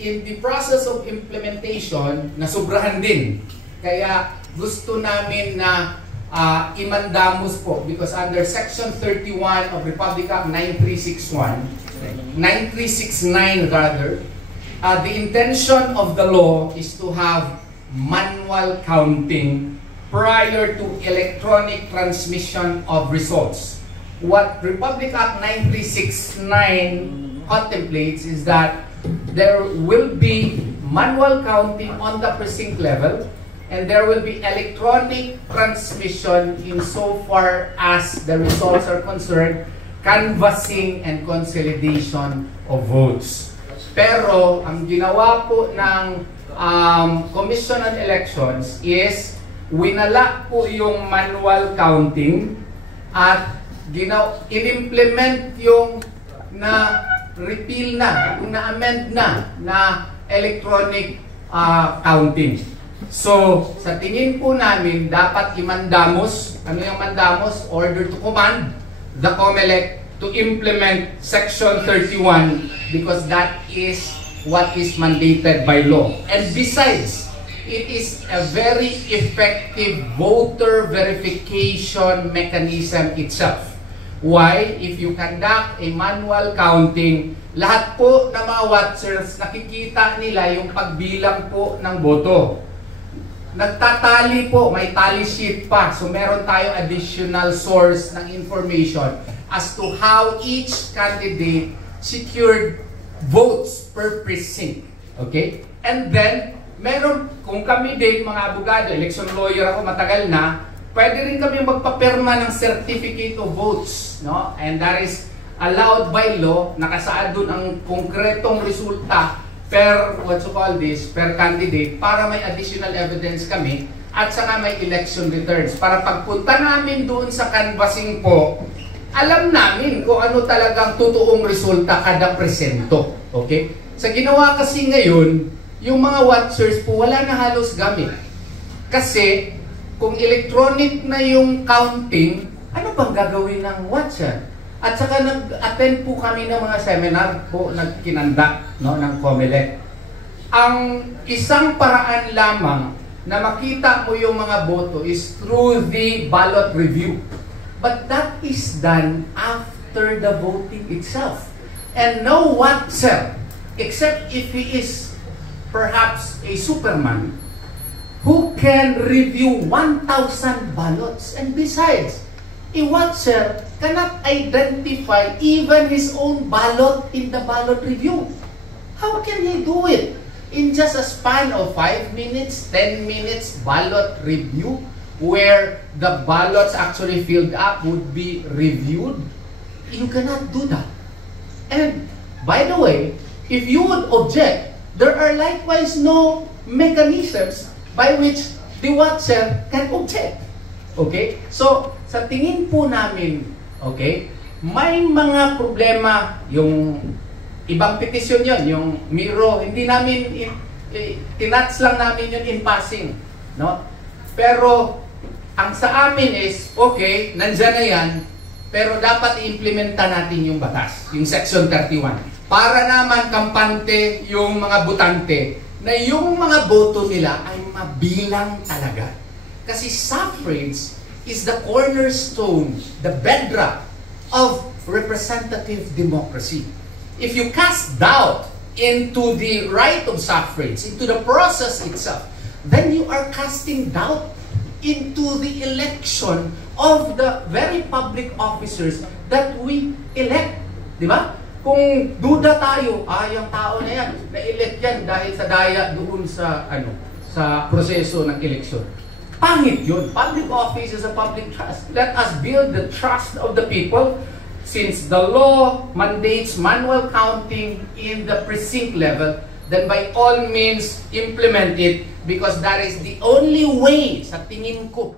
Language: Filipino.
in the process of implementation, nasubrahan din. Kaya gusto namin na imandamos po because under Section 31 of Republic Act 9369 rather, the intention of the law is to have manual counting prior to electronic transmission of results. What Republic Act 9369 contemplates is that there will be manual counting on the precinct level and there will be electronic transmission insofar as the results are concerned, canvassing and consolidation of votes. Pero ang ginawa po ng Commission on Elections is winala po yung manual counting at in-implement yung na-repeal na, yung na-amend na electronic counting. So, sa tingin po namin, dapat imandamos, ano yung mandamos? Order to command the COMELEC to implement Section 31 because that is what is mandated by law. And besides, it is a very effective voter verification mechanism itself. Why? If you conduct a manual counting, lahat po ng mga watchers, nakikita nila yung pagbilang po ng boto. Nagtatali po, may tally sheet pa. So meron tayong additional source ng information as to how each candidate secured votes per precinct. Okay? And then, meron, kung kami din, mga abogado, election lawyer ako, matagal na, pwede rin kami magpapirma ng certificate of votes. No? And that is allowed by law, nakasaad dun ang konkretong resulta per, what you call this, per candidate, para may additional evidence kami, at saka may election returns. Para pagpunta namin doon sa canvassing po, alam namin kung ano talagang totoong resulta kada presento. Okay? Sa ginawa kasi ngayon, yung mga watchers po, wala na halos gamit. Kasi, kung electronic na yung counting, ano bang gagawin ng watcher? At saka nag-attend po kami ng mga seminar po nagkinanda ng COMELEC. Ang isang paraan lamang na makita mo yung mga boto is through the ballot review. But that is done after the voting itself. And no watcher, except if he is perhaps a superman, who can review 1,000 ballots. And besides, a watcher cannot identify even his own ballot in the ballot review. How can he do it? In just a span of 5 minutes, 10 minutes ballot review, where the ballots actually filled up would be reviewed? You cannot do that. And by the way, if you would object, there are likewise no mechanisms by which the watcher can object. Okay? So, sa tingin po namin, okay, may mga problema, yung ibang petisyon yon, yung Miro, hindi namin, tinats lang namin yun in passing. No? Pero, ang sa amin is, okay, nandyan na yan, pero dapat i-implementa natin yung batas, yung Section 31. Para naman kampante yung mga botante, na yung mga boto nila ay mabilang talaga. Kasi suffrage is the cornerstone, the bedrock of representative democracy. If you cast doubt into the right of suffrage, into the process itself, then you are casting doubt into the election of the very public officers that we elect. Di ba? Kung duda tayo, yung tao na yan, na-elect yan dahil sa daya doon sa, sa proseso ng eleksyon. Pangit yun. Public office is a public trust. Let us build the trust of the people. Since the law mandates manual counting in the precinct level, then by all means, implement it because that is the only way, sa tingin ko,